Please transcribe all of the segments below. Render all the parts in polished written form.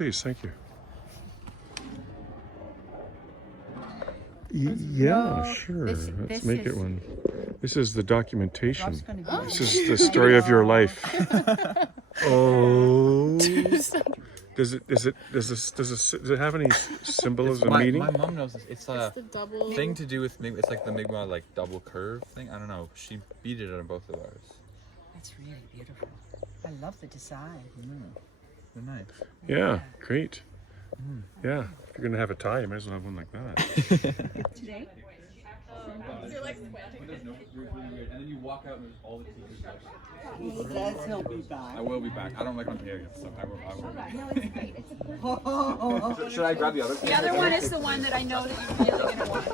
please. Thank you. Yeah, sure. Let's make it one. This is the documentation. This is the story of your life. Oh. Does it have any symbolism, meaning? My mom knows this. It's a thing to do with, it's like the Mi'kmaq like double curve thing. I don't know. She beat it on both of ours. That's really beautiful. I love the design. They're nice. Yeah, great. Yeah, if you're gonna have a tie, you might as well have one like that. Today? You're like And then you walk out and there's all the teachers. He says he'll be back. I will be back. I don't like Ontario, so I will. no, it's great. It's a perfect. Should I grab the other? The other one is the one that I know that you're really gonna want.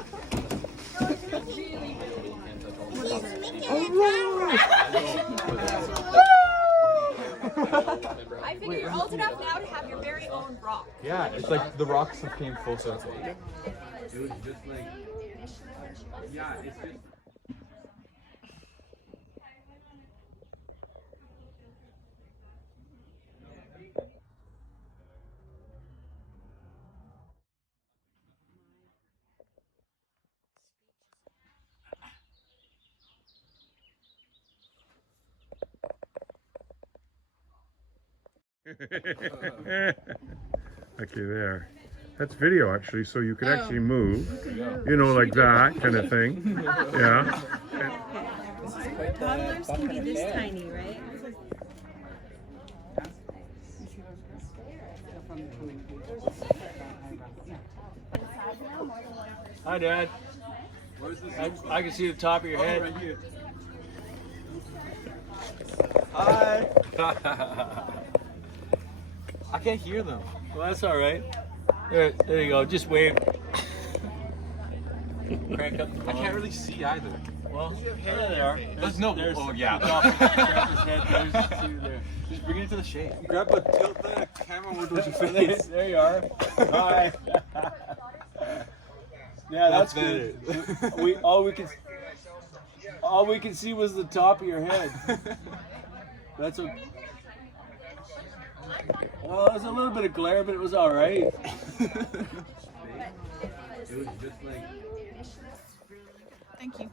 I figure you're old enough now to have your very own rock. Yeah, it's like the rocks have came full circle. It was just like, yeah, it's just. Okay, there. That's video actually, so you could actually move. You know, like that kind of thing. Yeah. Toddlers can be this tiny, right? Hi, Dad. I can see the top of your head. Hi. I can't hear them. Well, that's all right. There you go. Just wave. Crank up the I can't really see either. Well, there they are. There's no. There's Oh yeah. Grandpa's head. There's two there. Just bring it to the shade. Grandpa, tilt the camera more towards your face. There you are. Hi. Yeah, that's good. All we can see was the top of your head. That's okay. Well, there's a little bit of glare, but it was all right. It was just like. Thank you.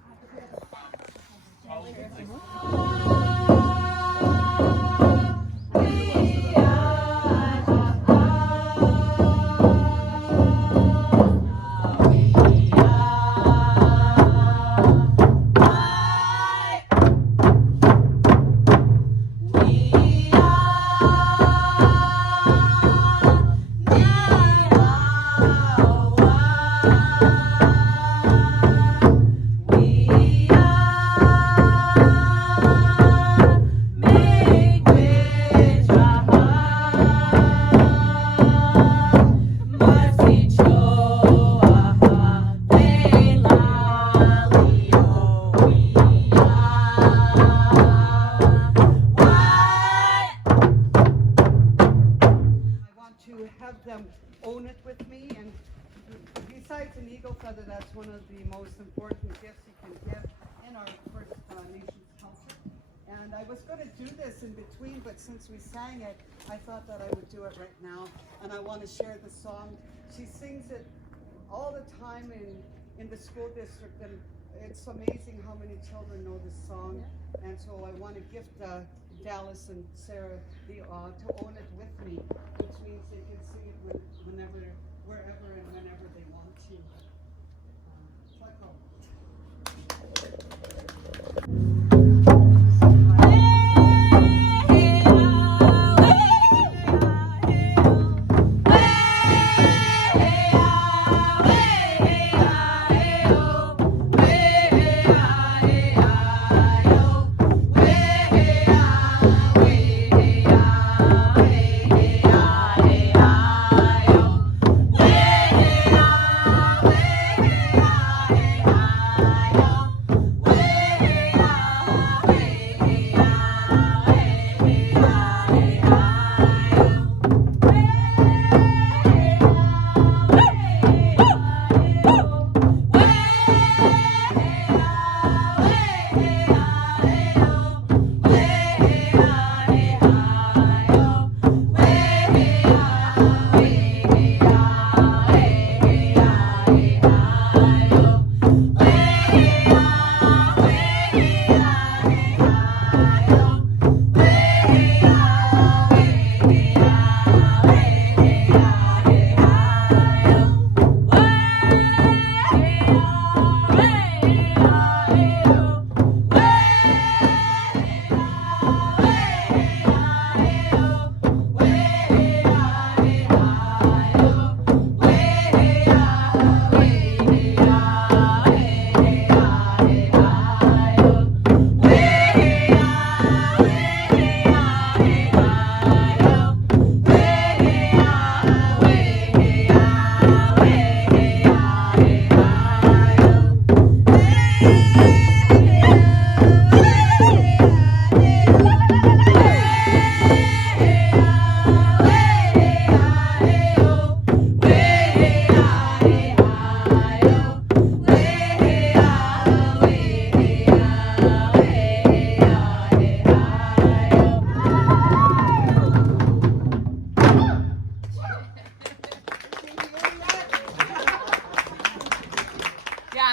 Own it with me, and besides an eagle feather, that's one of the most important gifts you can give in our First Nations culture. And I was going to do this in between, but since we sang it, I thought that I would do it right now. And I want to share the song. She sings it all the time in the school district, and it's amazing how many children know this song. And so I want to gift Dallas and Sarah to own it with me, which means they can sing it whenever, wherever, and whenever they want to.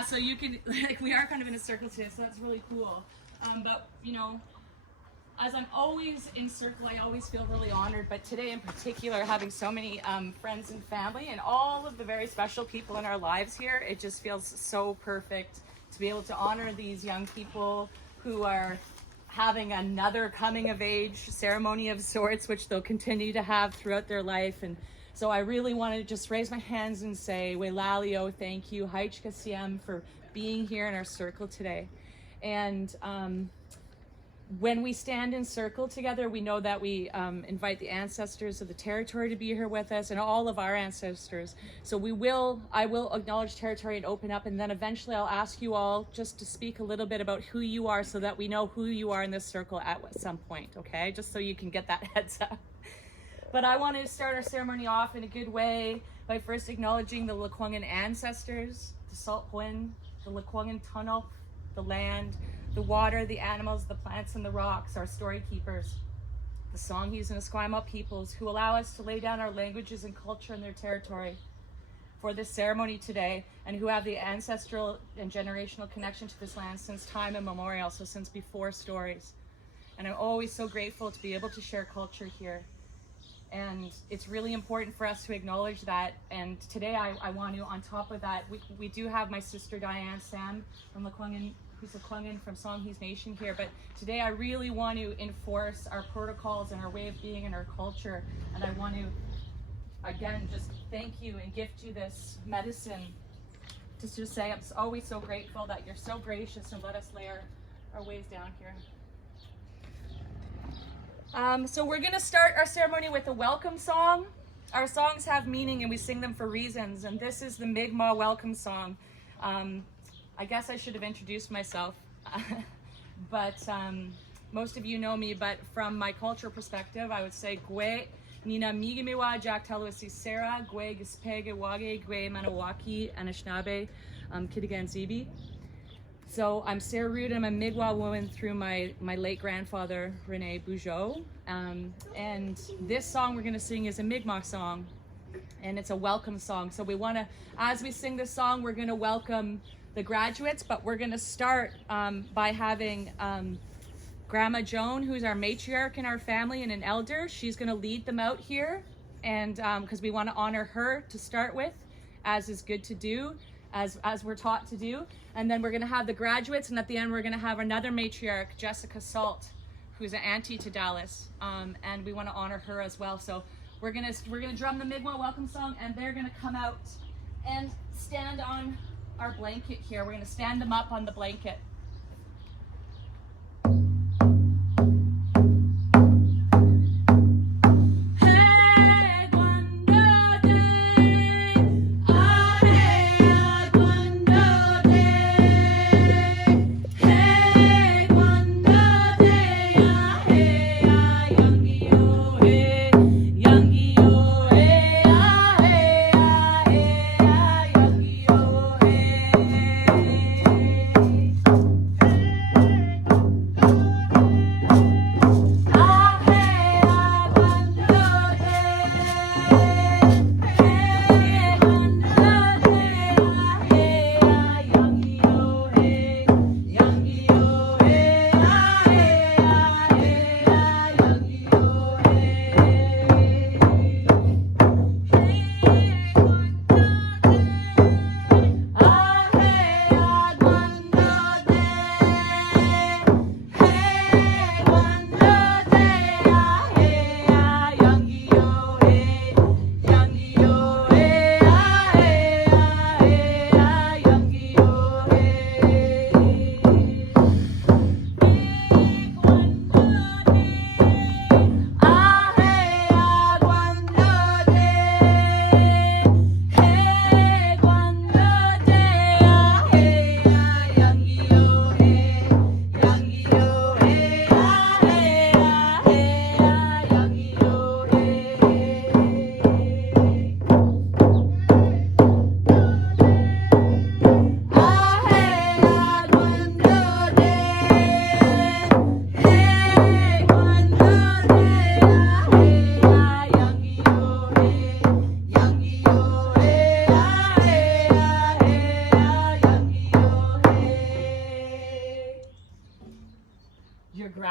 Yeah, so you can, like, we are kind of in a circle today, so that's really cool. But, you know, as I'm always in circle, I always feel really honored, but today in particular, having so many friends and family and all of the very special people in our lives here, it just feels so perfect to be able to honor these young people who are having another coming of age ceremony of sorts, which they'll continue to have throughout their life. And so I really want to just raise my hands and say, Welalio, thank you, Haichka Siem, for being here in our circle today. And when we stand in circle together, we know that we invite the ancestors of the territory to be here with us and all of our ancestors. So I will acknowledge territory and open up, and then eventually I'll ask you all just to speak a little bit about who you are so that we know who you are in this circle at some point, okay? Just so you can get that heads up. But I want to start our ceremony off in a good way by first acknowledging the Lekwungen ancestors, the Salt Hwin, the Lekwungen Tunnel, the land, the water, the animals, the plants, and the rocks, our story keepers, the Songhees and Esquimalt peoples who allow us to lay down our languages and culture in their territory for this ceremony today, and who have the ancestral and generational connection to this land since time immemorial, so since before stories. And I'm always so grateful to be able to share culture here. And it's really important for us to acknowledge that. And today I want to, on top of that, we do have my sister Diane Sam from Lekwungen, who's Lekwungen from Songhees Nation here. But today I really want to enforce our protocols and our way of being and our culture. And I want to, again, just thank you and gift you this medicine. Just to say, I'm always so grateful that you're so gracious and let us lay our ways down here. So we're gonna start our ceremony with a welcome song. Our songs have meaning and we sing them for reasons, and this is the Mi'kmaq welcome song. I guess I should have introduced myself, but most of you know me, but from my cultural perspective, I would say Gwe Nina Migimiwa Jack Taluasi Sarah, Gwe Gispege Wage, Gwe Manawaki, Anishinaabe, Kitigan Zibi. So I'm Sarah Root, I'm a Mi'kmaq woman through my late grandfather, Rene Bugeaud. And this song we're gonna sing is a Mi'kmaq song, and it's a welcome song. So we wanna, as we sing this song, we're gonna welcome the graduates, but we're gonna start by having Grandma Joan, who's our matriarch in our family and an elder. She's gonna lead them out here, and because we wanna honor her to start with, as is good to do. As we're taught to do. And then we're gonna have the graduates, and at the end we're gonna have another matriarch, Jessica Salt, who's an auntie to Dallas, and we wanna honor her as well. So we're gonna drum the Mi'kmaq welcome song, and they're gonna come out and stand on our blanket here. We're gonna stand them up on the blanket.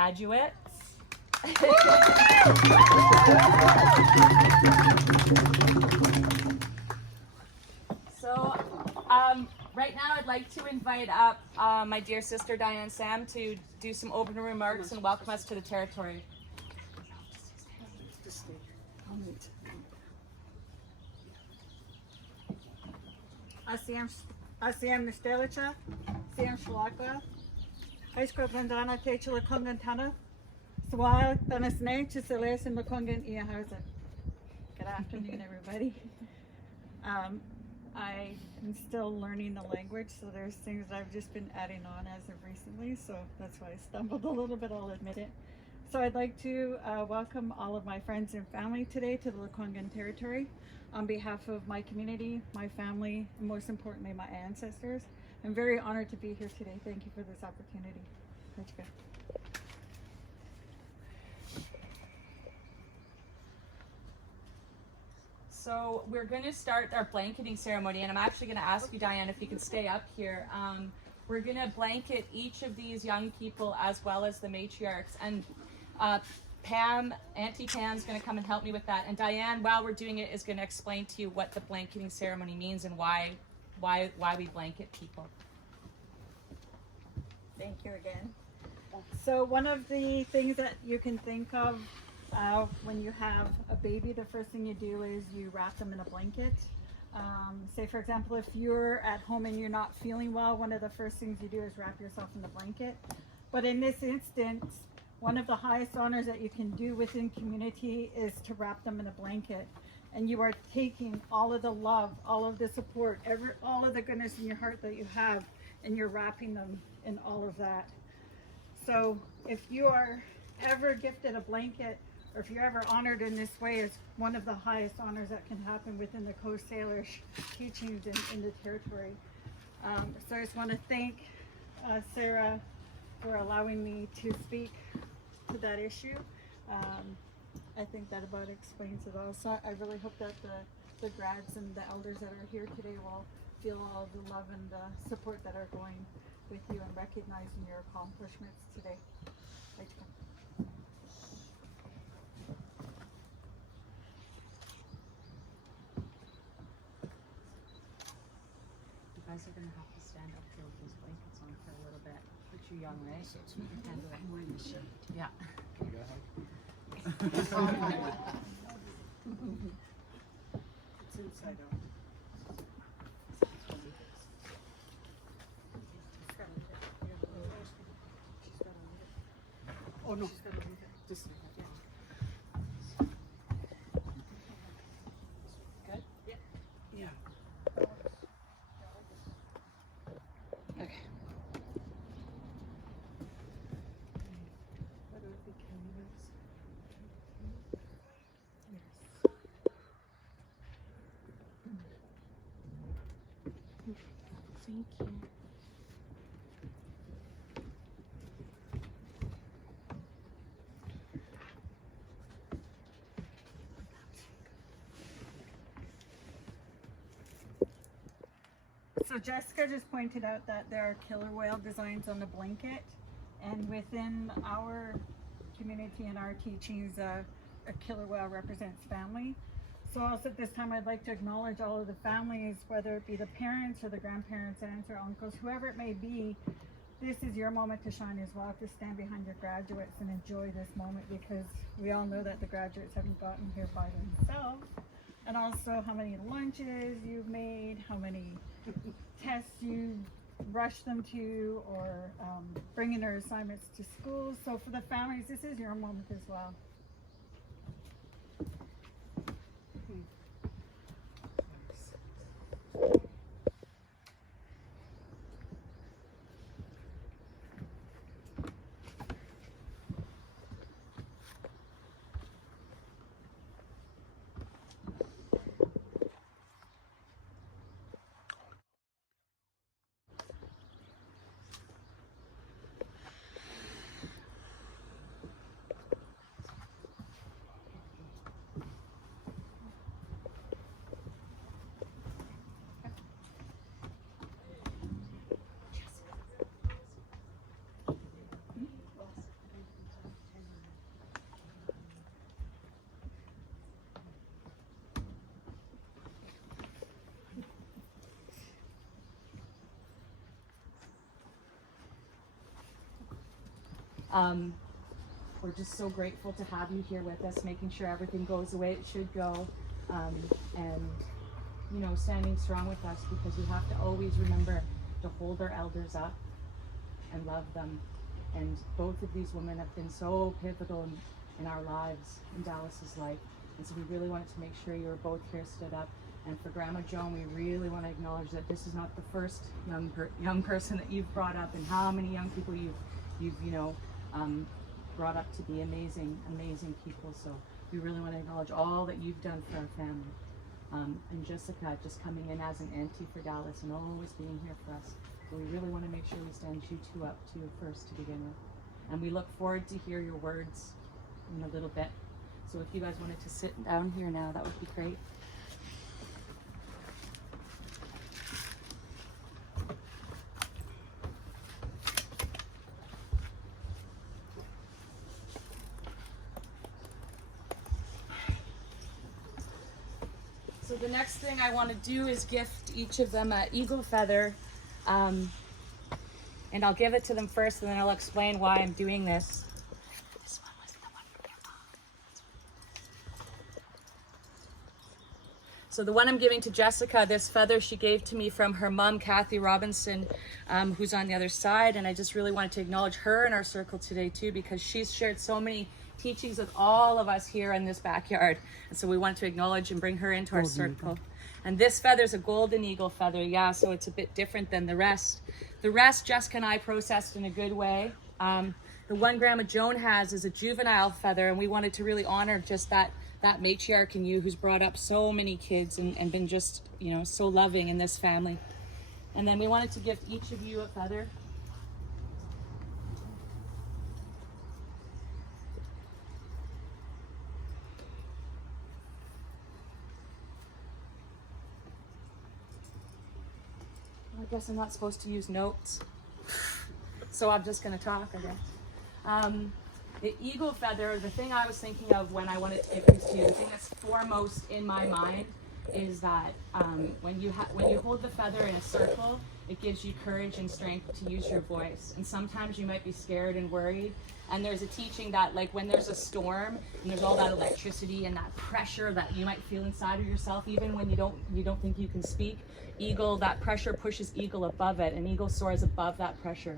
graduates. So, right now I'd like to invite up my dear sister Diane Sam to do some opening remarks and welcome us to the territory. Asiam Nistelicha, Siam Shalaka, Haisko Vandana Techula Kongantana, Swile Thanasne, Chiseles and Lakongan Iahausa. Good afternoon, everybody. I am still learning the language, so there's things that I've just been adding on as of recently, so that's why I stumbled a little bit, I'll admit it. So I'd like to welcome all of my friends and family today to the Lekwungen territory. On behalf of my community, my family, and most importantly, my ancestors, I'm very honored to be here today. Thank you for this opportunity. Thank you. So we're going to start our blanketing ceremony, and I'm actually going to ask you, Diane, if you could stay up here. We're going to blanket each of these young people as well as the matriarchs, and Pam, Auntie Pam's going to come and help me with that, and Diane, while we're doing it, is going to explain to you what the blanketing ceremony means and why we blanket people. Thank you again. So one of the things that you can think of when you have a baby, the first thing you do is you wrap them in a blanket. Say for example, if you're at home and you're not feeling well, one of the first things you do is wrap yourself in the blanket. But in this instance, one of the highest honors that you can do within community is to wrap them in a blanket. And you are taking all of the love, all of the support, all of the goodness in your heart that you have, and you're wrapping them in all of that. So if you are ever gifted a blanket, or if you're ever honored in this way, it's one of the highest honors that can happen within the Coast Salish teachings in the territory. So I just want to thank Sarah for allowing me to speak to that issue. I think that about explains it all. So I really hope that the grads and the elders that are here today will feel all of the love and the support that are going with you and recognizing your accomplishments today. Thank you. You guys are going to have to stand up here with these blankets on for a little bit. But you're young, right? I'm wearing the shade. Yeah. It's inside out. Oh no. Just good? Yeah. Okay. Thank you. So Jessica just pointed out that there are killer whale designs on the blanket, and within our community and our teachings, a killer whale represents family. So also at this time, I'd like to acknowledge all of the families, whether it be the parents or the grandparents, aunts or uncles, whoever it may be. This is your moment to shine as well, to stand behind your graduates and enjoy this moment, because we all know that the graduates haven't gotten here by themselves. And also how many lunches you've made, how many tests you rushed them to, or bringing their assignments to school. So for the families, this is your moment as well. we're just so grateful to have you here with us, making sure everything goes the way it should go, and you know, standing strong with us, because we have to always remember to hold our elders up and love them. And both of these women have been so pivotal in our lives, in Dallas's life. And so we really wanted to make sure you were both here stood up. And for Grandma Joan, we really want to acknowledge that this is not the first young person that you've brought up, and how many young people you've you know, brought up to be amazing people. So we really want to acknowledge all that you've done for our family. And Jessica just coming in as an auntie for Dallas and always being here for us. So we really want to make sure we stand you two up to first to begin with. And we look forward to hear your words in a little bit. So if you guys wanted to sit down here now, that would be great. So the next thing I want to do is gift each of them an eagle feather. And I'll give it to them first, and then I'll explain why I'm doing this. This one was the one from your mom. So the one I'm giving to Jessica, this feather she gave to me from her mom, Kathy Robinson, who's on the other side. And I just really wanted to acknowledge her in our circle today too, because she's shared so many teachings with all of us here in this backyard. And so we want to acknowledge and bring her into our circle. And this feather is a golden eagle feather, yeah, so it's a bit different than the rest. The rest, Jessica and I processed in a good way. The one Grandma Joan has is a juvenile feather, and we wanted to really honor just that matriarch in you, who's brought up so many kids and been just, you know, so loving in this family. And then we wanted to gift each of you a feather. I guess I'm not supposed to use notes, so I'm just going to talk, I guess. The eagle feather, the thing I was thinking of when I wanted to give this to you, the thing that's foremost in my mind is that when you hold the feather in a circle, it gives you courage and strength to use your voice. And sometimes you might be scared and worried. And there's a teaching that, like, when there's a storm and there's all that electricity and that pressure that you might feel inside of yourself, even when you don't think you can speak, eagle, that pressure pushes eagle above it, and eagle soars above that pressure.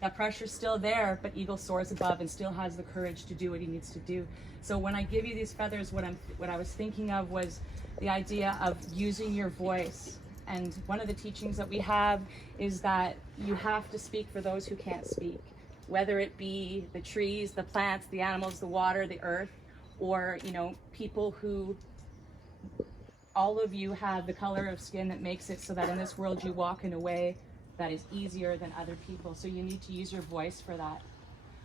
That pressure's still there, but eagle soars above and still has the courage to do what he needs to do. So when I give you these feathers, what I was thinking of was the idea of using your voice. And one of the teachings that we have is that you have to speak for those who can't speak, whether it be the trees, the plants, the animals, the water, the earth, or, you know, people who, all of you have the color of skin that makes it so that in this world you walk in a way that is easier than other people. So you need to use your voice for that.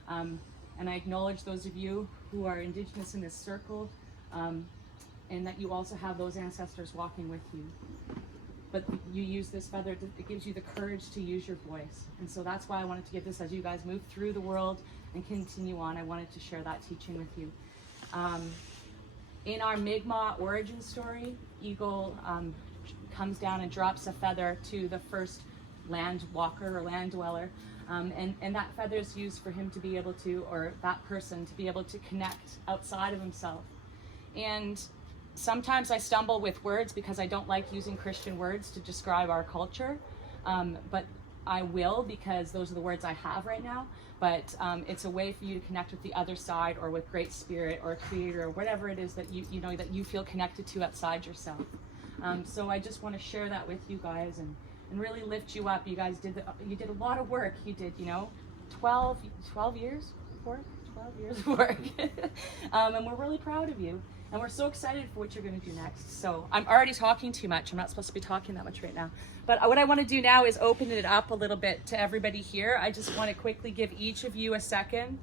And I acknowledge those of you who are Indigenous in this circle, and that you also have those ancestors walking with you. But you use this feather, it gives you the courage to use your voice. And so that's why I wanted to give this as you guys move through the world and continue on. I wanted to share that teaching with you. In our Mi'kmaq origin story, eagle comes down and drops a feather to the first land walker or land dweller. And that feather is used for him to be able to, or that person to be able to connect outside of himself. And sometimes I stumble with words because I don't like using Christian words to describe our culture, but I will, because those are the words I have right now. But it's a way for you to connect with the other side, or with Great Spirit or Creator, or whatever it is that you know that you feel connected to outside yourself. So I just want to share that with you guys and really lift you up. You guys did a lot of work. You did, 12 years work, 12 years of work. And we're really proud of you. And we're so excited for what you're going to do next. So I'm already talking too much. I'm not supposed to be talking that much right now. But what I want to do now is open it up a little bit to everybody here. I just want to quickly give each of you a second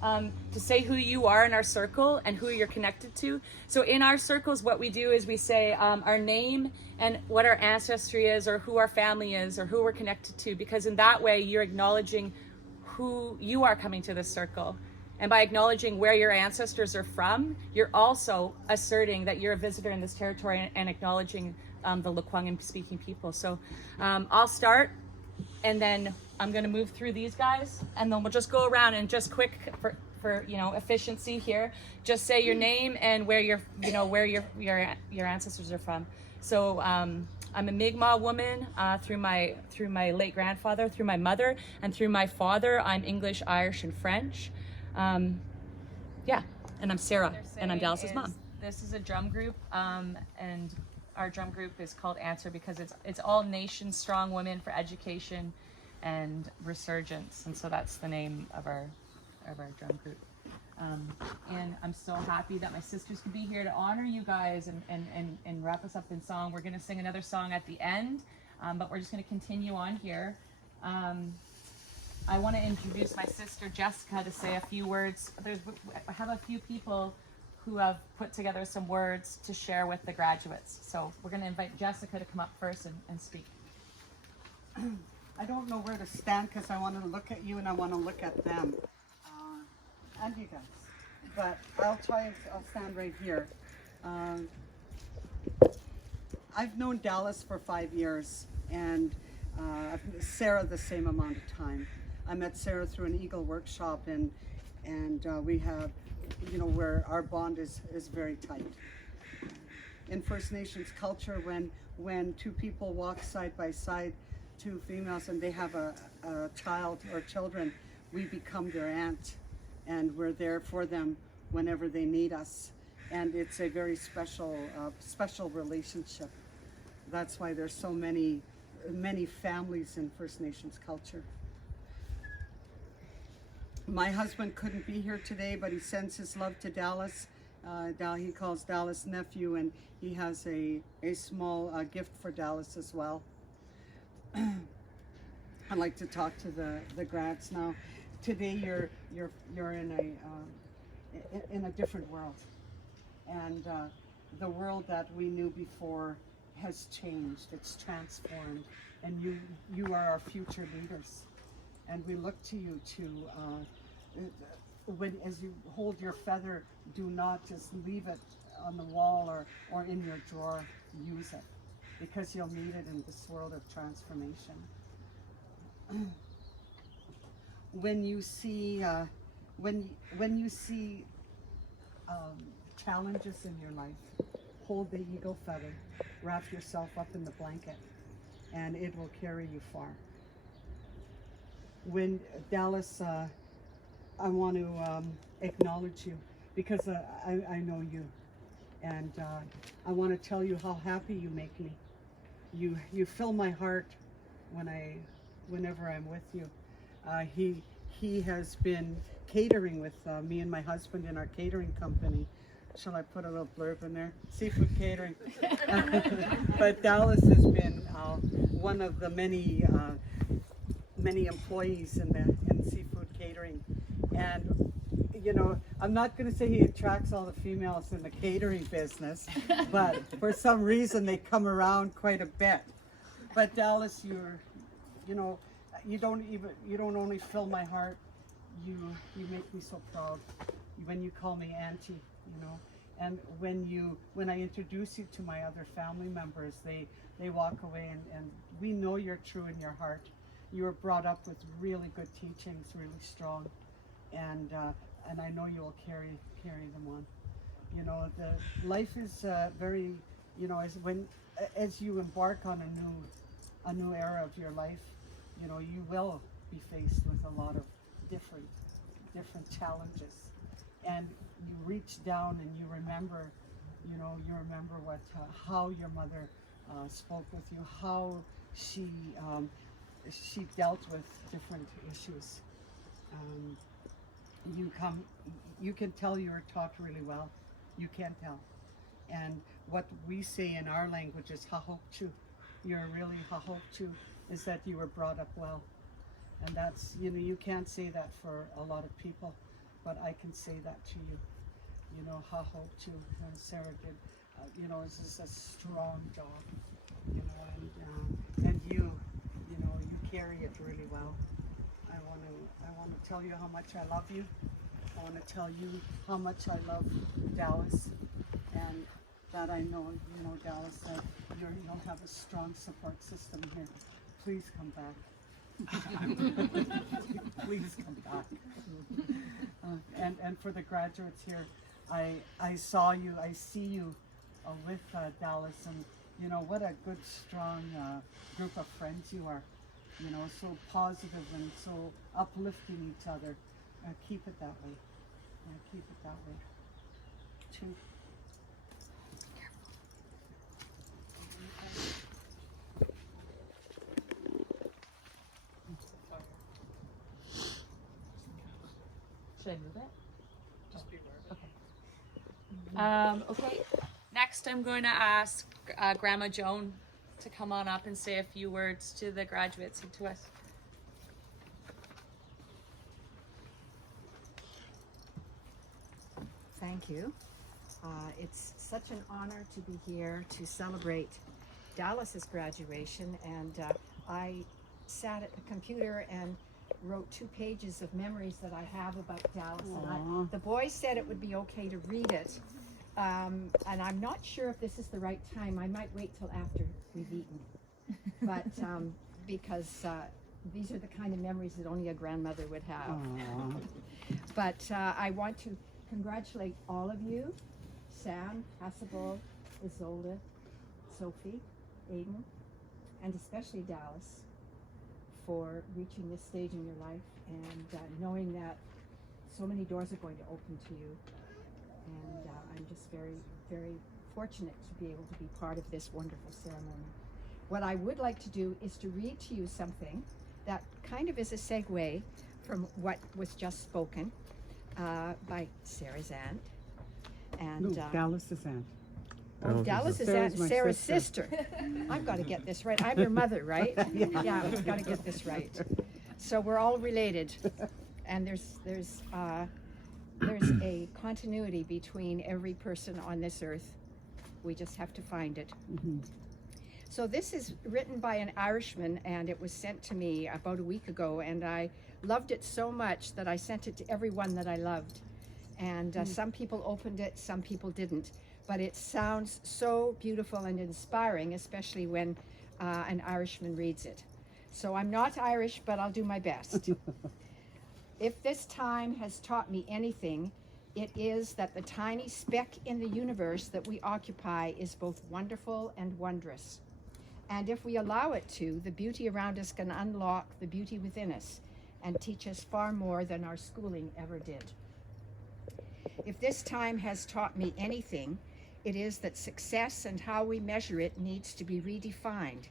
to say who you are in our circle and who you're connected to. So in our circles, what we do is we say our name and what our ancestry is, or who our family is, or who we're connected to, because in that way you're acknowledging who you are coming to this circle. And by acknowledging where your ancestors are from, you're also asserting that you're a visitor in this territory and acknowledging the Lekwungen speaking people. So I'll start. And then I'm gonna move through these guys, and then we'll just go around and just quick for you know, efficiency here. Just say your name and where your ancestors are from. So I'm a Mi'kmaq woman through my late grandfather, through my mother, and through my father. I'm English, Irish, and French. Yeah, and I'm Sarah, and I'm Dallas's mom. This is a drum group, and our drum group is called Answer because it's all nation strong women for education and resurgence, and so that's the name of our drum group. And I'm so happy that my sisters could be here to honor you guys and wrap us up in song. We're gonna sing another song at the end, but we're just gonna continue on here. I want to introduce my sister Jessica to say a few words. I have a few people who have put together some words to share with the graduates. So we're going to invite Jessica to come up first and speak. I don't know where to stand because I want to look at you and I want to look at them. And you guys. But I'll stand right here. I've known Dallas for 5 years, and Sarah the same amount of time. I met Sarah through an Eagle workshop, and we have, you know, where our bond is very tight. In First Nations culture, when two people walk side by side, two females, and they have a child or children, we become their aunt, and we're there for them whenever they need us. And it's a very special relationship. That's why there's so many families in First Nations culture. My husband couldn't be here today, but he sends his love to Dallas. He calls Dallas nephew, and he has a small gift for Dallas as well. I'd like to talk to the grads now. Today you're in a different world, and the world that we knew before has changed. It's transformed, and you are our future leaders, and we look to you to as you hold your feather, do not just leave it on the wall or in your drawer. Use it, because you'll need it in this world of transformation. When you see challenges in your life, hold the eagle feather, wrap yourself up in the blanket, and it will carry you far. When Dallas, I want to acknowledge you because I know you, and I want to tell you how happy you make me. You fill my heart whenever I'm with you. He has been catering with me and my husband in our catering company. Shall I put a little blurb in there? Seafood catering. But Dallas has been one of the many employees in seafood catering, and you know, I'm not going to say he attracts all the females in the catering business, but for some reason they come around quite a bit. But Dallas, you don't only fill my heart, you make me so proud when you call me auntie, you know. And when I introduce you to my other family members, they walk away and we know you're true in your heart. You were brought up with really good teachings, really strong, and I know you will carry them on. You know, the life is very, you know, as you embark on a new era of your life, you know, you will be faced with a lot of different challenges, and you reach down and you remember what how your mother spoke with you, how she dealt with different issues. You can tell you were taught really well. You can tell. And what we say in our language is hahokchu. You're really hahokchu, is that you were brought up well. And that's, you know, you can't say that for a lot of people, but I can say that to you. You know, hahokchu, and Sarah did, you know, this is a strong job, you know, and you carry it really well. I want to tell you how much I love you. I want to tell you how much I love Dallas, and that I know, you know, Dallas, that you have a strong support system here. Please come back. Please come back. And for the graduates here, I saw you, I see you with Dallas, and you know what a good, strong group of friends you are. You know, so positive and so uplifting each other. Keep it that way. Keep it that way. Two. Should I move it? Just be okay. Next, I'm going to ask Grandma Joan to come on up and say a few words to the graduates and to us. Thank you. It's such an honor to be here to celebrate Dallas's graduation, and I sat at the computer and wrote 2 pages of memories that I have about Dallas. And the boys said it would be okay to read it, and I'm not sure if this is the right time. I might wait till after we've eaten, but because these are the kind of memories that only a grandmother would have. But I want to congratulate all of you, Sam, Hasabel, Isolde, Sophie, Aiden, and especially Dallas, for reaching this stage in your life and knowing that so many doors are going to open to you. And I'm just very, very fortunate to be able to be part of this wonderful ceremony. What I would like to do is to read to you something that kind of is a segue from what was just spoken by Sarah's aunt. And Dallas's aunt. Oh, Dallas's aunt, Sarah's sister. I've got to get this right. I'm your mother, right? Yeah, I've got to get this right. So we're all related, and there's a continuity between every person on this earth. We just have to find it. So this is written by an Irishman, and it was sent to me about a week ago, and I loved it so much that I sent it to everyone that I loved. And some people opened it, some people didn't. But it sounds so beautiful and inspiring, especially when an Irishman reads it. So I'm not Irish, but I'll do my best. If this time has taught me anything, it is that the tiny speck in the universe that we occupy is both wonderful and wondrous. And if we allow it to, the beauty around us can unlock the beauty within us and teach us far more than our schooling ever did. If this time has taught me anything, it is that success and how we measure it needs to be redefined,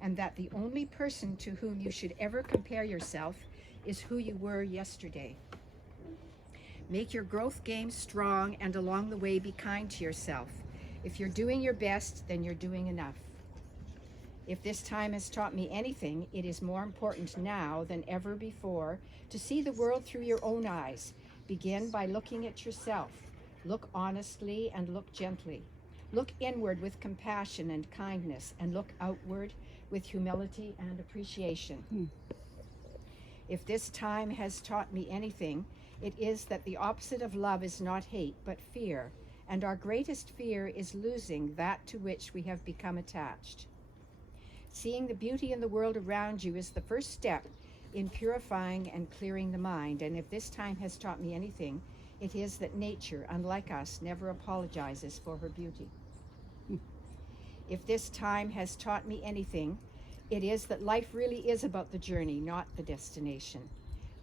and that the only person to whom you should ever compare yourself is who you were yesterday. Make your growth game strong, and along the way be kind to yourself. If you're doing your best, then you're doing enough. If this time has taught me anything, it is more important now than ever before to see the world through your own eyes. Begin by looking at yourself. Look honestly and look gently. Look inward with compassion and kindness, and look outward with humility and appreciation. If this time has taught me anything, it is that the opposite of love is not hate, but fear, and our greatest fear is losing that to which we have become attached. Seeing the beauty in the world around you is the first step in purifying and clearing the mind, and if this time has taught me anything, it is that nature, unlike us, never apologizes for her beauty. If this time has taught me anything, it is that life really is about the journey, not the destination.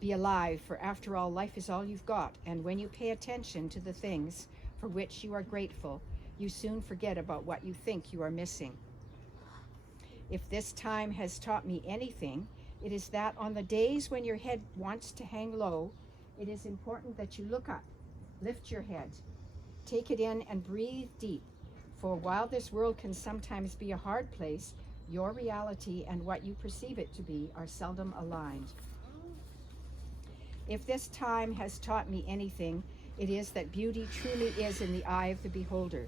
Be alive, for after all, life is all you've got, and when you pay attention to the things for which you are grateful, you soon forget about what you think you are missing. If this time has taught me anything, it is that on the days when your head wants to hang low, it is important that you look up, lift your head, take it in and breathe deep. For while this world can sometimes be a hard place, your reality and what you perceive it to be are seldom aligned. If this time has taught me anything, it is that beauty truly is in the eye of the beholder.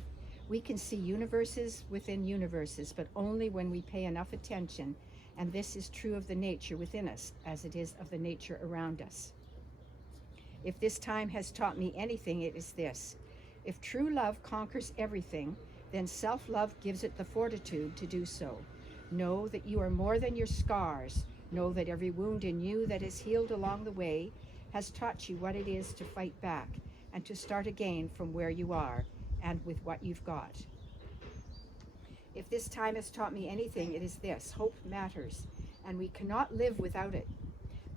We can see universes within universes, but only when we pay enough attention, and this is true of the nature within us as it is of the nature around us. If this time has taught me anything, it is this: if true love conquers everything, then self-love gives it the fortitude to do so. Know that you are more than your scars, Know that every wound in you that is healed along the way has taught you what it is to fight back and to start again from where you are and with what you've got. If this time has taught me anything, it is this: hope matters, and we cannot live without it.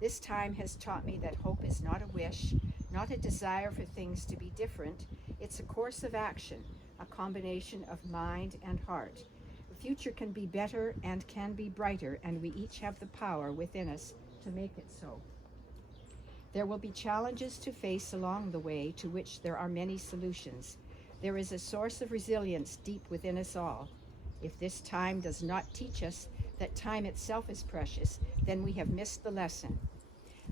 This time has taught me that hope is not a wish, not a desire for things to be different. It's a course of action, a combination of mind and heart. The future can be better and can be brighter, and we each have the power within us to make it so. There will be challenges to face along the way, to which there are many solutions. There is a source of resilience deep within us all. If this time does not teach us that time itself is precious, then we have missed the lesson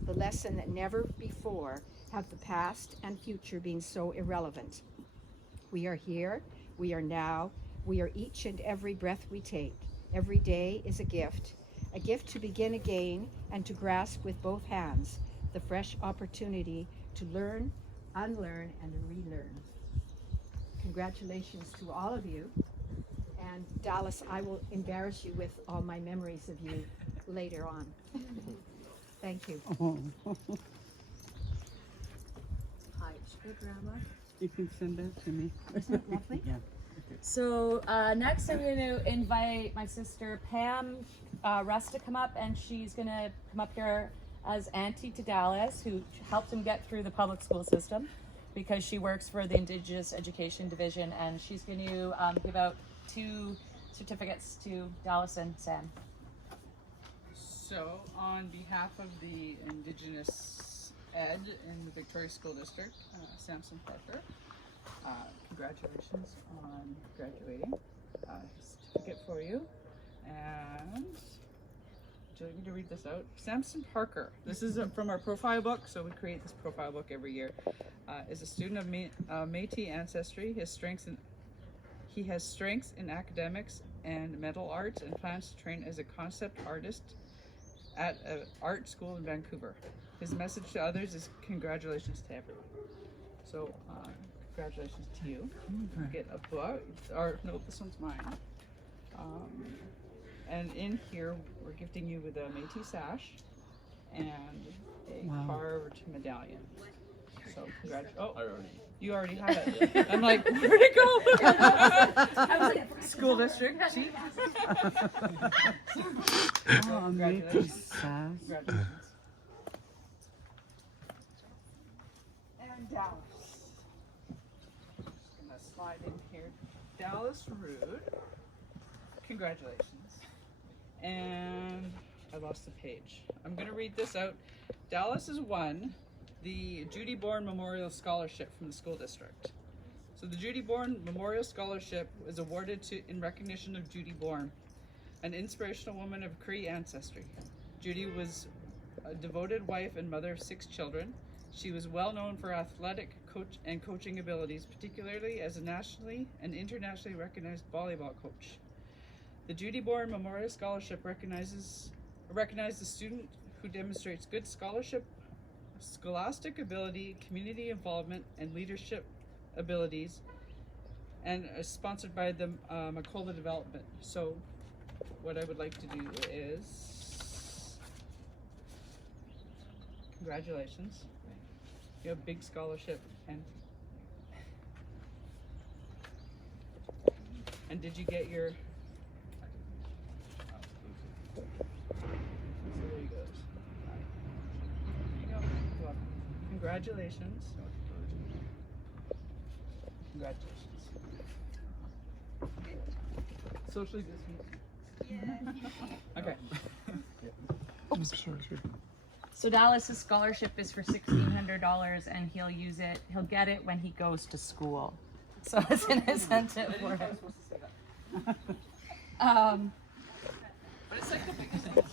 that never before have the past and future been so irrelevant. We are here, we are now, we are each and every breath we take. Every day is a gift to begin again and to grasp with both hands the fresh opportunity to learn, unlearn, and relearn. Congratulations to all of you. And Dallas, I will embarrass you with all my memories of you later on. Thank you. Hi, sugar grandma. You can send that to me. Lovely. Yeah. So next I'm going to invite my sister Pam Russ to come up, and she's going to come up here as auntie to Dallas, who helped him get through the public school system because she works for the Indigenous Education Division, and she's going to give out 2 certificates to Dallas and Sam. So, on behalf of the Indigenous Ed in the Victoria School District, Samson Parker, congratulations on graduating. Certificate for you. And would you like me to read this out? Samson Parker, this is from our profile book, so we create this profile book every year, is a student of Métis ancestry. He has strengths in academics and metal arts and plans to train as a concept artist at an art school in Vancouver. His message to others is congratulations to everyone. So, congratulations to you. You get a book, or no, this one's mine. And in here, we're gifting you with a Métis sash and a carved medallion. So, congratulations. Oh, you already have it. I'm like, where'd it go? School district, chief. Congratulations. Congratulations. And Dallas. Just gonna slide in here. Dallas Rude. Congratulations. And I lost the page. I'm gonna read this out. Dallas has won the Judi Bourne Memorial Scholarship from the school district. So the Judi Bourne Memorial Scholarship was awarded in recognition of Judi Bourne, an inspirational woman of Cree ancestry. Judi was a devoted wife and mother of 6 children. She was well known for athletic coaching abilities, particularly as a nationally and internationally recognized volleyball coach. The Judi Bourne Memorial Scholarship recognizes the student who demonstrates good scholastic ability, community involvement, and leadership abilities, and is sponsored by the Macola Development. So what I would like to do is, congratulations. You have a big scholarship, and did you get your, so there you go. Congratulations. Congratulations. Socially distanced. Okay. Oh, sorry. So Dallas's scholarship is for $1,600, and he'll use it. He'll get it when he goes to school. So it's an incentive for him. But it's like the biggest thing.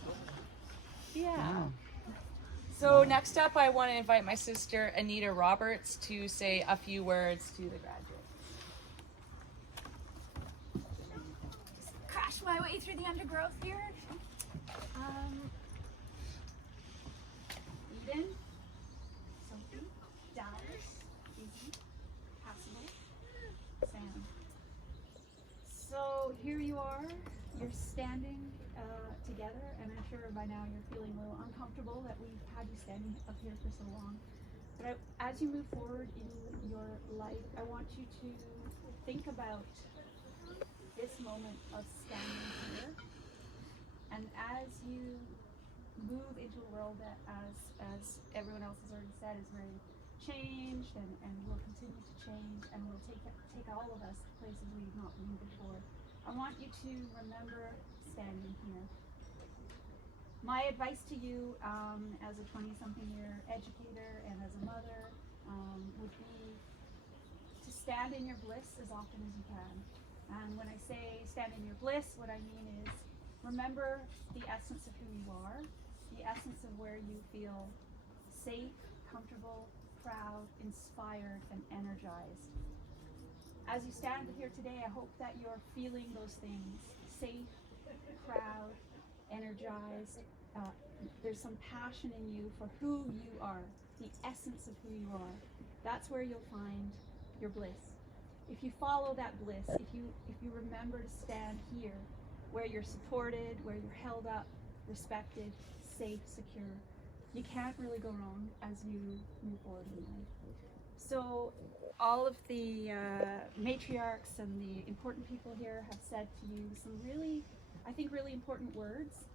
Yeah. Wow. So next up, I want to invite my sister Anita Roberts to say a few words to the graduates. Just crash my way through the undergrowth here. Eden, Sophie, Dallas, Izzy, Passable, Sam. So here you are. You're standing together. together, and I'm sure by now you're feeling a little uncomfortable that we've had you standing up here for so long. But as you move forward in your life, I want you to think about this moment of standing here. And as you move into a world that, as everyone else has already said, is very changed and will continue to change and will take all of us to places we've not been before, I want you to remember standing here. My advice to you as a 20-something year educator and as a mother would be to stand in your bliss as often as you can. And when I say stand in your bliss, what I mean is remember the essence of who you are, the essence of where you feel safe, comfortable, proud, inspired, and energized. As you stand here today, I hope that you're feeling those things: safe, proud, energized. There's some passion in you for who you are, the essence of who you are. That's where you'll find your bliss. If you follow that bliss, if you remember to stand here, where you're supported, where you're held up, respected, safe, secure, you can't really go wrong as you move forward in life. So all of the matriarchs and the important people here have said to you some really, I think, really important words,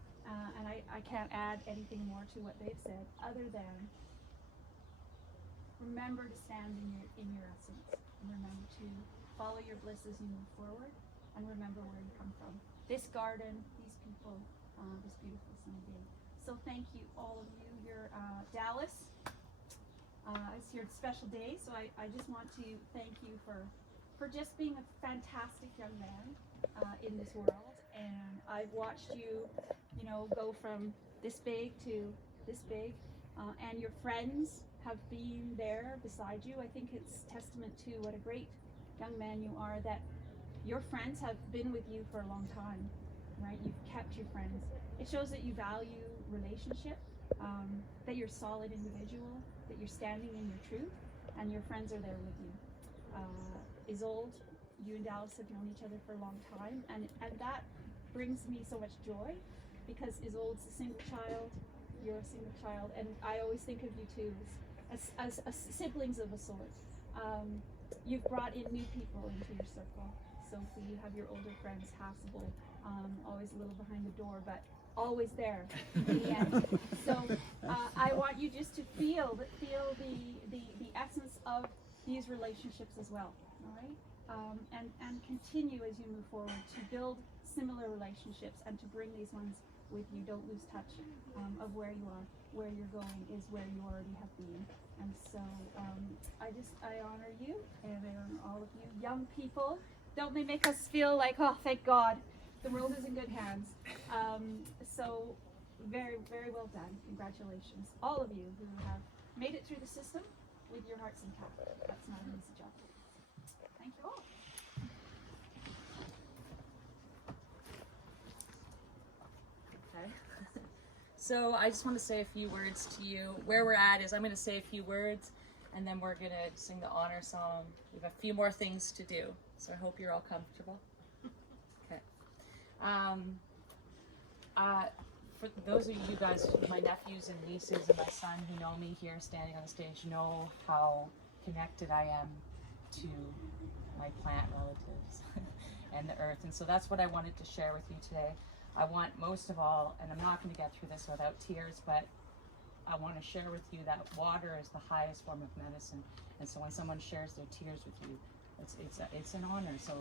and I can't add anything more to what they've said other than remember to stand in your essence, and remember to follow your bliss as you move forward, and remember where you come from. This garden, these people, this beautiful sunny day. So thank you, all of you. You're Dallas. It's your special day, so I just want to thank you for just being a fantastic young man in this world. And I've watched you, go from this big to this big, and your friends have been there beside you. I think it's testament to what a great young man you are, that your friends have been with you for a long time, right? You've kept your friends. It shows that you value relationship, that you're a solid individual, that you're standing in your truth, and your friends are there with you. Isolde, you and Dallas have known each other for a long time, and that brings me so much joy, because Isolde's a single child, you're a single child, and I always think of you two as siblings of a sort. You've brought in new people into your circle. Sophie, you have your older friends, Hassable, always a little behind the door, but always there in the end. So I want you just to feel the essence of these relationships as well, all right? And continue as you move forward to build similar relationships and to bring these ones with you. Don't lose touch of where you are. Where you're going is where you already have been. And so I honor you, and I honor all of you young people. Don't they make us feel like, oh, thank God, the world is in good hands. So very, very well done. Congratulations, all of you who have made it through the system with your hearts intact. That's not an easy job. Thank you all. Okay. So I just want to say a few words to you. Where we're at is I'm going to say a few words, and then we're going to sing the honor song. We have a few more things to do, so I hope you're all comfortable. Okay. For those of you guys, my nephews and nieces and my son who know me here standing on the stage, know how connected I am to my plant relatives and the earth. And so that's what I wanted to share with you today. I want most of all, and I'm not going to get through this without tears, but I want to share with you that water is the highest form of medicine. And so when someone shares their tears with you, it's an honor. So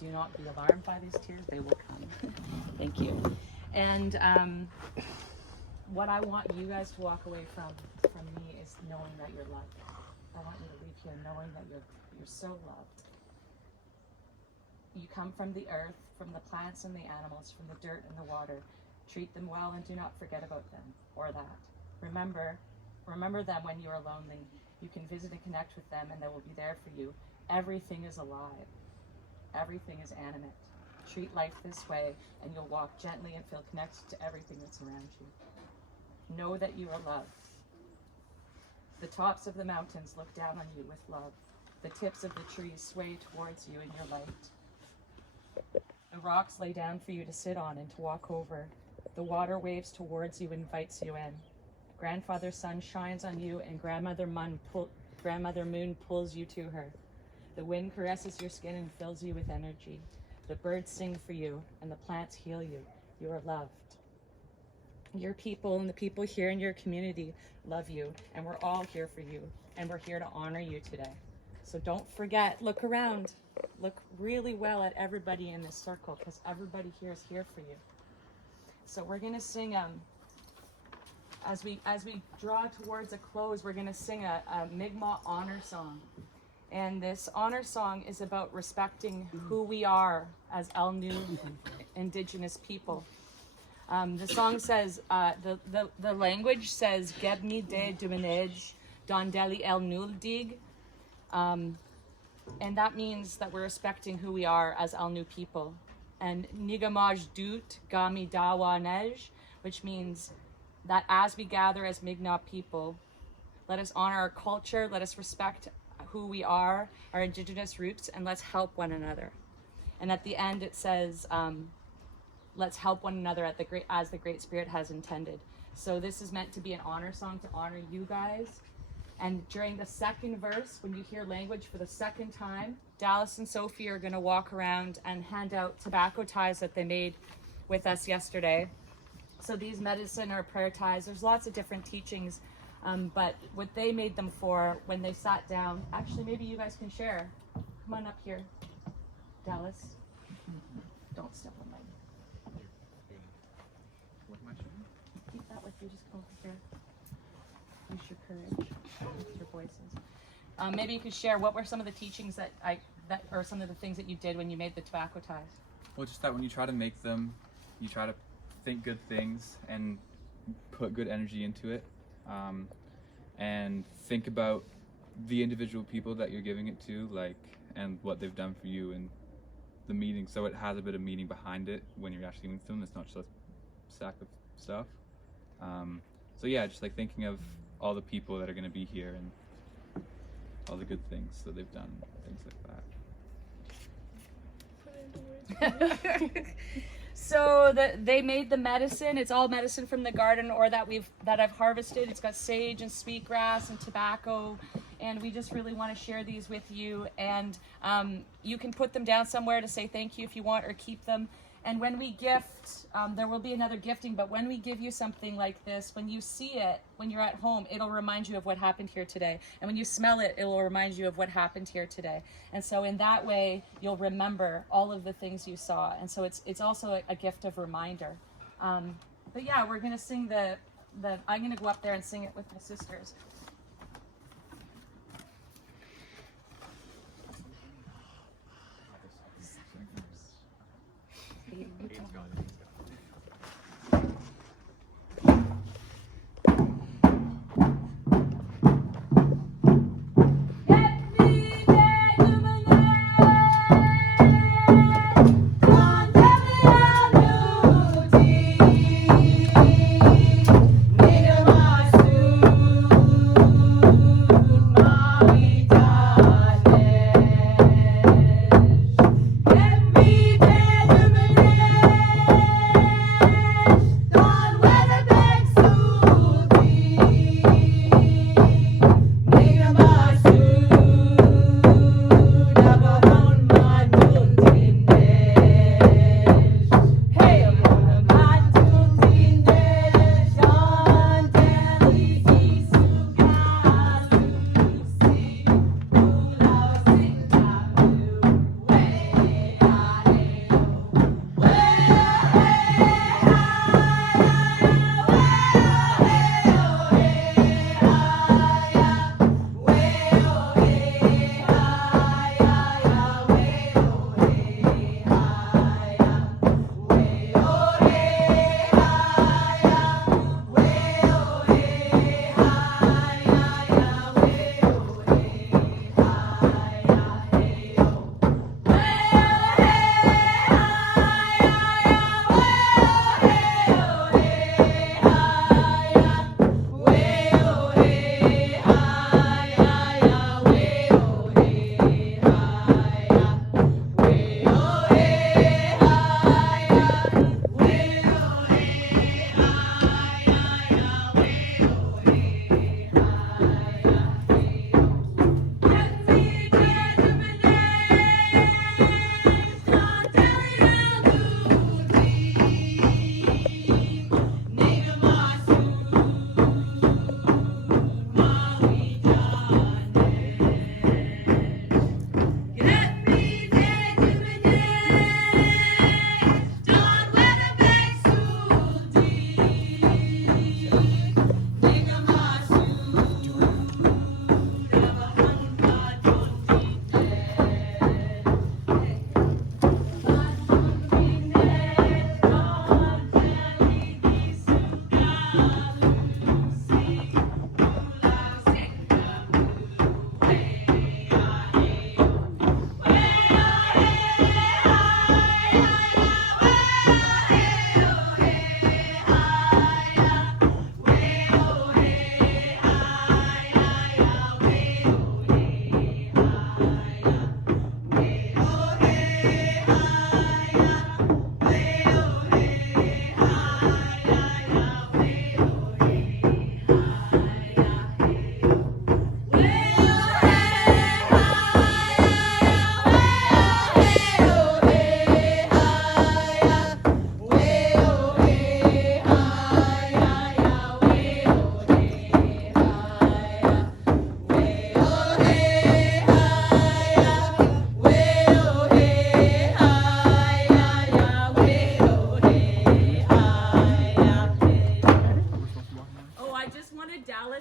do not be alarmed by these tears, they will come. Thank you. And what I want you guys to walk away from me is knowing that you're loved. I want you to leave here knowing that you're so loved. You come from the earth, from the plants and the animals, from the dirt and the water. Treat them well and do not forget about them or that. Remember them when you are lonely. You can visit and connect with them, and they will be there for you. Everything is alive. Everything is animate. Treat life this way, and you'll walk gently and feel connected to everything that's around you. Know that you are loved. The tops of the mountains look down on you with love. The tips of the trees sway towards you in your light. The rocks lay down for you to sit on and to walk over. The water waves towards you, invites you in. Grandfather's sun shines on you, and Grandmother Moon pulls you to her. The wind caresses your skin and fills you with energy. The birds sing for you, and the plants heal you. You are loved. Your people and the people here in your community love you, and we're all here for you, and we're here to honor you today. So don't forget, look around. Look really well at everybody in this circle, because everybody here is here for you. So we're gonna sing, as we draw towards a close, we're gonna sing a Mi'kmaq honor song. And this honor song is about respecting who we are as Elnu Indigenous people. The song says, the language says, Gebni de Dumanej, Dondeli El Nuldig. And that means that we're respecting who we are as Elnu people. And Nigamaj Dut Gami Dawa Nej, which means that as we gather as Mi'kmaq people, let us honor our culture, let us respect who we are, our Indigenous roots, and let's help one another. And at the end it says, let's help one another as the Great Spirit has intended. So this is meant to be an honor song to honor you guys. And during the second verse, when you hear language for the second time, Dallas and Sophie are going to walk around and hand out tobacco ties that they made with us yesterday. So these medicine or prayer ties, there's lots of different teachings, but what they made them for when they sat down, actually maybe you guys can share. Come on up here, Dallas. Don't step on my... Keep that with you, just come over here. Use your courage, use your voices. Maybe you could share what were some of the teachings that or some of the things that you did when you made the tobacco ties. Well, just that when you try to make them, you try to think good things and put good energy into it, and think about the individual people that you're giving it to, like, and what they've done for you and the meaning, so it has a bit of meaning behind it when you're actually giving it to them. It's not just a sack of stuff. So yeah, just like thinking of all the people that are going to be here and all the good things that they've done, things like that. So they made the medicine. It's all medicine from the garden or that I've harvested. It's got sage and sweetgrass and tobacco, and we just really want to share these with you. And you can put them down somewhere to say thank you if you want, or keep them. And when we gift, there will be another gifting, but when we give you something like this, when you see it, when you're at home, it'll remind you of what happened here today. And when you smell it, it will remind you of what happened here today. And so in that way, you'll remember all of the things you saw. And so it's also a gift of reminder. But yeah, we're going to sing I'm going to go up there and sing it with my sisters. Nigga, my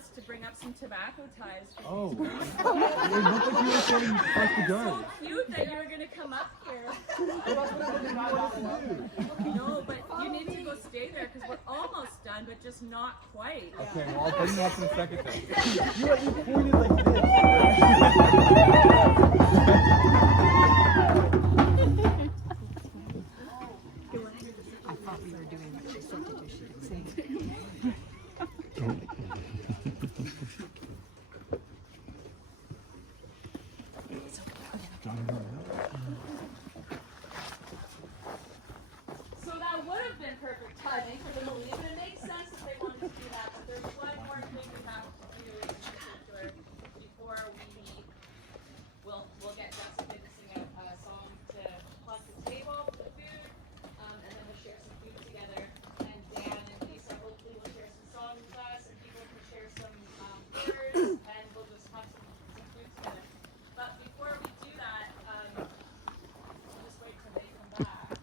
Dallas to bring up some tobacco ties. Oh. It looked like you were saying press the gun. So cute that you were gonna come up here. No, but you need to go stay there because we're almost done, but just not quite. Okay, well I'll bring you up in a second then. You pointed like this. I thought we were doing what she said to do. She didn't say anything. So that would have been perfect timing for them to leave, and it makes sense that they wanted to do that, but there's one more thing we have to do in particular before we leave. We'll get Jessica to sing a song to plug the table for the food, and then we'll share some food together. And Dan and Lisa hopefully will share some songs with us, and people can share some words, and we'll just have some food together. But before we do that, we'll just wait till they come back.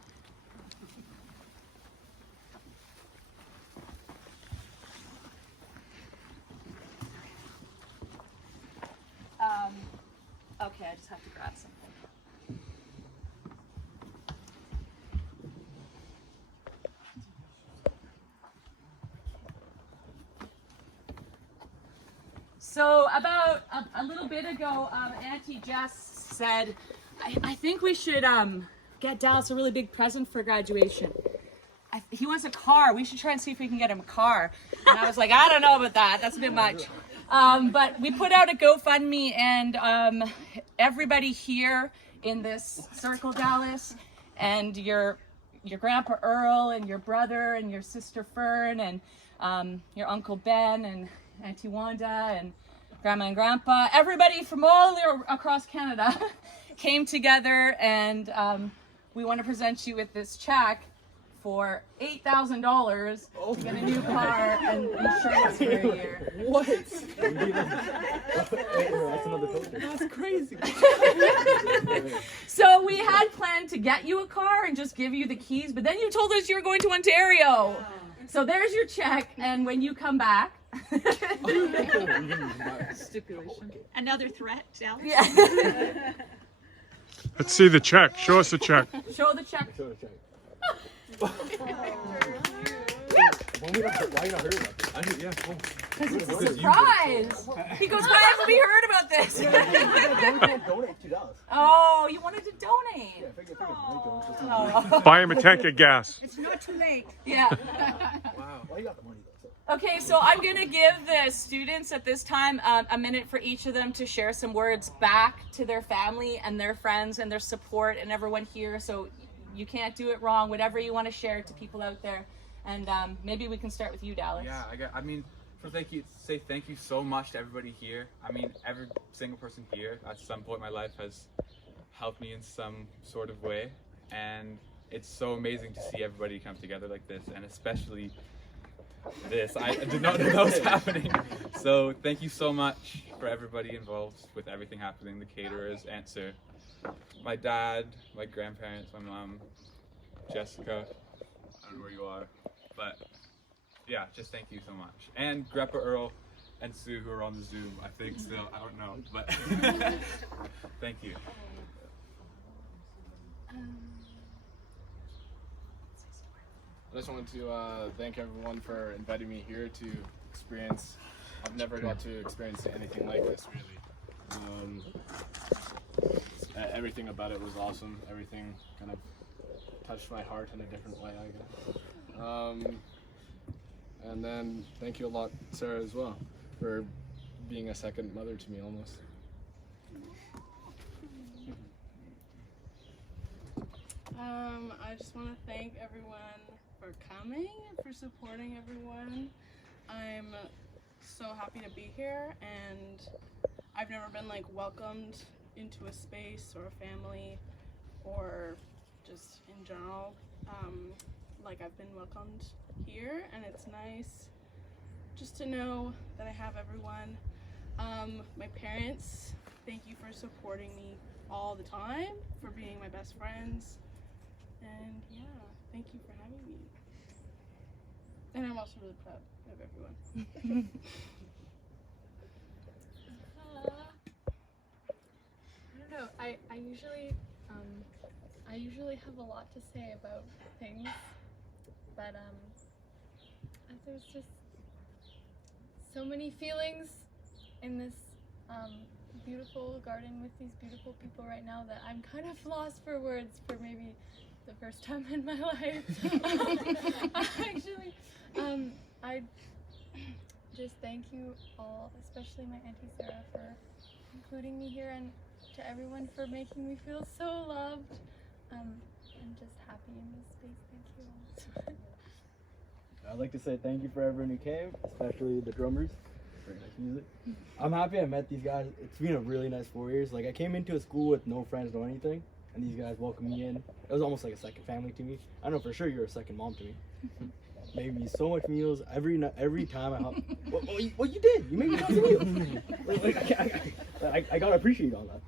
Okay, I just have to grab something. So about a little bit ago, Auntie Jess said, I think we should get Dallas a really big present for graduation. He wants a car. We should try and see if we can get him a car. And I was like, I don't know about that. That's a bit much. But we put out a GoFundMe, and everybody here in this circle, Dallas, and your Grandpa Earl, and your brother, and your sister Fern, and your Uncle Ben, and Auntie Wanda, and Grandma and Grandpa, everybody from all across Canada came together, and we want to present you with this check for $8,000 to get a new car and insurance for a year. What? That's crazy. So we had planned to get you a car and just give you the keys, but then you told us you were going to Ontario. So there's your check, and when you come back. Stipulation. Another threat, Dallas? Yeah. Let's see the check. Show us the check. Show the check. Why you not heard about this? Yeah, cool. Because it's a surprise. He goes, why haven't we heard about this? Donate $2. Oh, you wanted to donate. Yeah, I figured donate. Buy him a tank of gas. It's not too late. Yeah. Wow. Well, you got the money though. Okay, so I'm going to give the students at this time a minute for each of them to share some words back to their family and their friends and their support and everyone here. So you can't do it wrong. Whatever you want to share to people out there. And maybe we can start with you, Dallas. Yeah, say thank you so much to everybody here. I mean, every single person here at some point in my life has helped me in some sort of way. And it's so amazing to see everybody come together like this, and especially this. I did not know that was happening. So thank you so much for everybody involved with everything happening, the caterers, Answer, my dad, my grandparents, my mom, Jessica, I don't know where you are, but yeah, just thank you so much. And Grandpa Earl and Sue, who are on the Zoom, I think still, I don't know, but thank you. I just wanted to thank everyone for inviting me here to experience. I've never got to experience anything like this, really. Everything about it was awesome. Everything kind of touched my heart in a different way, I guess. And then thank you a lot, Sarah, as well, for being a second mother to me almost. I just want to thank everyone for coming, for supporting everyone. I'm so happy to be here, and I've never been like welcomed into a space or a family or just in general like I've been welcomed here, and it's nice just to know that I have everyone. My parents, thank you for supporting me all the time, for being my best friends, and yeah, thank you for having me. And I'm also really proud of everyone. know. I usually have a lot to say about things, but there's just so many feelings in this beautiful garden with these beautiful people right now that I'm kind of lost for words for maybe the first time in my life. Actually, I just thank you all, especially my Auntie Sarah, for including me here, and to everyone for making me feel so loved. I'm just happy in this space. Thank you all. I'd like to say thank you for everyone who came, especially the drummers. Very nice music. I'm happy I met these guys. It's been a really nice 4 years. Like, I came into a school with no friends or anything, and these guys welcomed me in. It was almost like a second family to me. I know for sure you're a second mom to me. Made me so much meals every time I hop. Well, you did. You made me tons of meals. I gotta appreciate all that.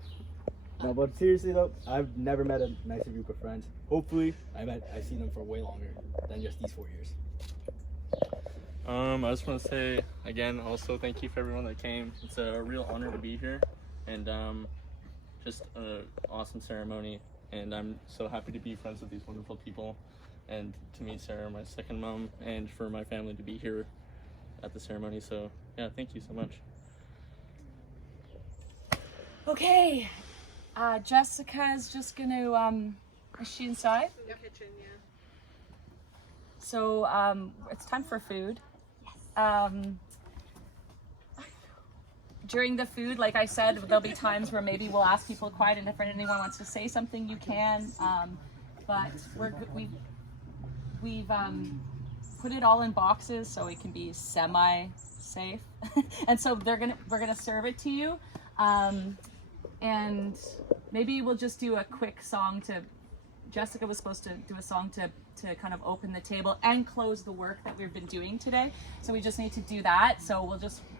No, but seriously though, I've never met a nicer group of friends. Hopefully, I see them for way longer than just these 4 years. I just want to say again, also thank you for everyone that came. It's a real honor to be here, and just an awesome ceremony. And I'm so happy to be friends with these wonderful people, and to meet Sarah, my second mom, and for my family to be here at the ceremony. So yeah, thank you so much. Okay, Jessica is just gonna, is she inside? In the kitchen, yeah. So it's time for food. During the food, like I said, there'll be times where maybe we'll ask people quiet, and if anyone wants to say something, you can. But we've put it all in boxes so it can be semi-safe, and so we're gonna serve it to you. And maybe we'll just do a quick song to. Jessica was supposed to do a song to kind of open the table and close the work that we've been doing today. So we just need to do that. So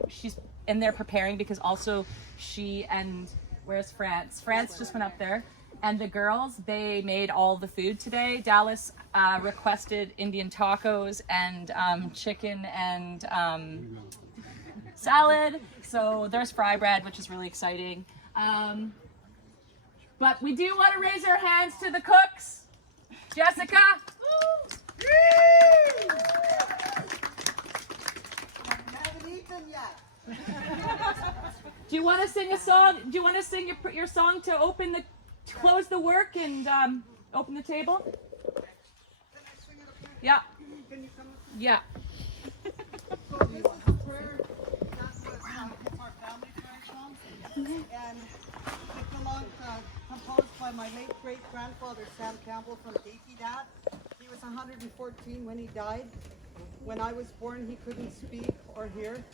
she's in there preparing, because also she and, where's France? France just went up there. And the girls, they made all the food today. Dallas requested Indian tacos and chicken and salad. So there's fry bread, which is really exciting. But we do want to raise our hands to the cooks. Jessica? Haven't eaten yet. Do you want to sing a song? Do you want to sing your song to close the work and open the table? Can I swing it up here? Yeah. Can you come up? Yeah. So this is a prayer that was our family prayer song, and it belongs composed by my late great-grandfather Sam Campbell from Daisy Dad. He was 114 when he died. When I was born, he couldn't speak or hear.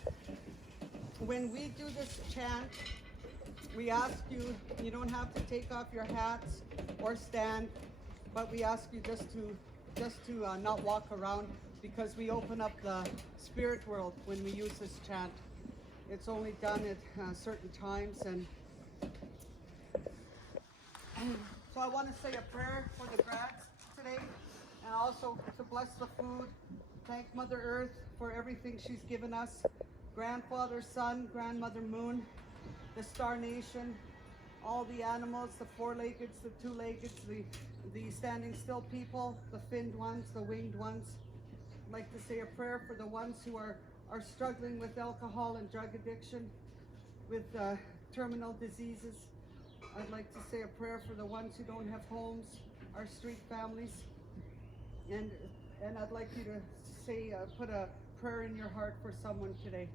When we do this chant, we ask you, you don't have to take off your hats or stand, but we ask you just to not walk around, because we open up the spirit world when we use this chant. It's only done at certain times, and so I want to say a prayer for the grads today, and also to bless the food. Thank Mother Earth for everything she's given us. Grandfather, Sun, Grandmother Moon, the Star Nation, all the animals, the four-leggeds, the two-leggeds, the standing still people, the finned ones, the winged ones. I'd like to say a prayer for the ones who are struggling with alcohol and drug addiction, with terminal diseases. I'd like to say a prayer for the ones who don't have homes, our street families. And I'd like you to say, put a prayer in your heart for someone today.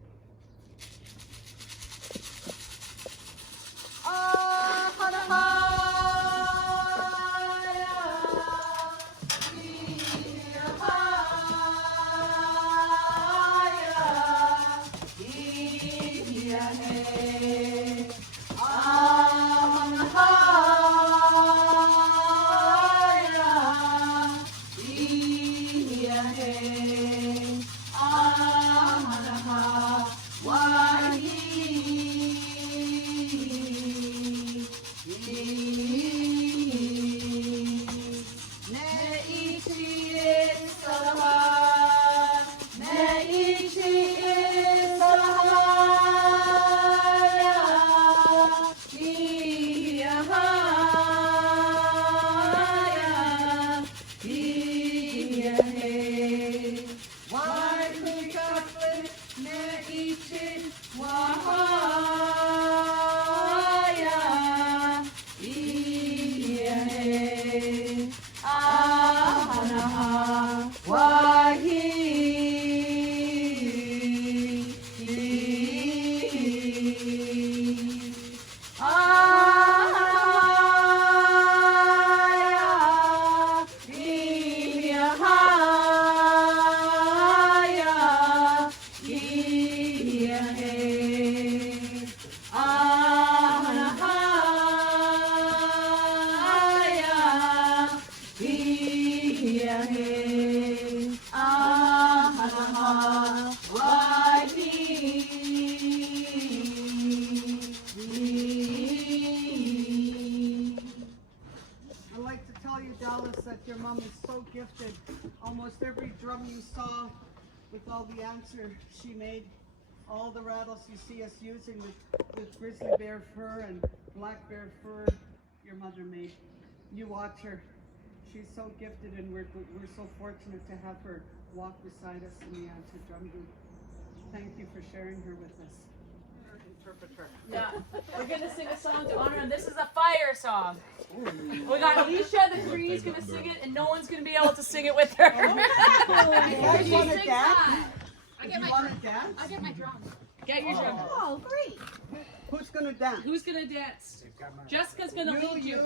gifted. Almost every drum you saw with all the answer she made. All the rattles you see us using with grizzly bear fur and black bear fur, your mother made. You watch her. She's so gifted, and we're so fortunate to have her walk beside us in the answer drum group. Thank you for sharing her with us. Interpreter. Yeah, we're gonna sing a song to honor him. This is a fire song. We got Alicia the Tree's gonna sing it, and no one's gonna be able to sing it with her. You guys She want to sings dance? that. I get You my want drum. to dance? I get my drum. Get your drum. Oh, great. Who's going to dance? Who's gonna dance? Jessica's gonna lead you.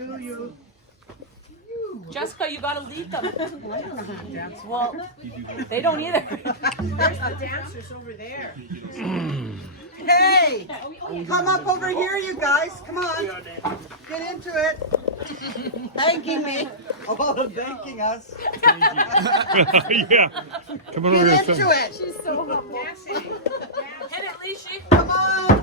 You. Jessica, you gotta lead them. Well, they don't either. Where's the dancers over there? Hey, come up over here, you guys. Come on. Get into it. Thanking me. Oh, thanking us. Yeah. Come on over Get here. into it. She's so dancing. Hit it, Lishi. Come on.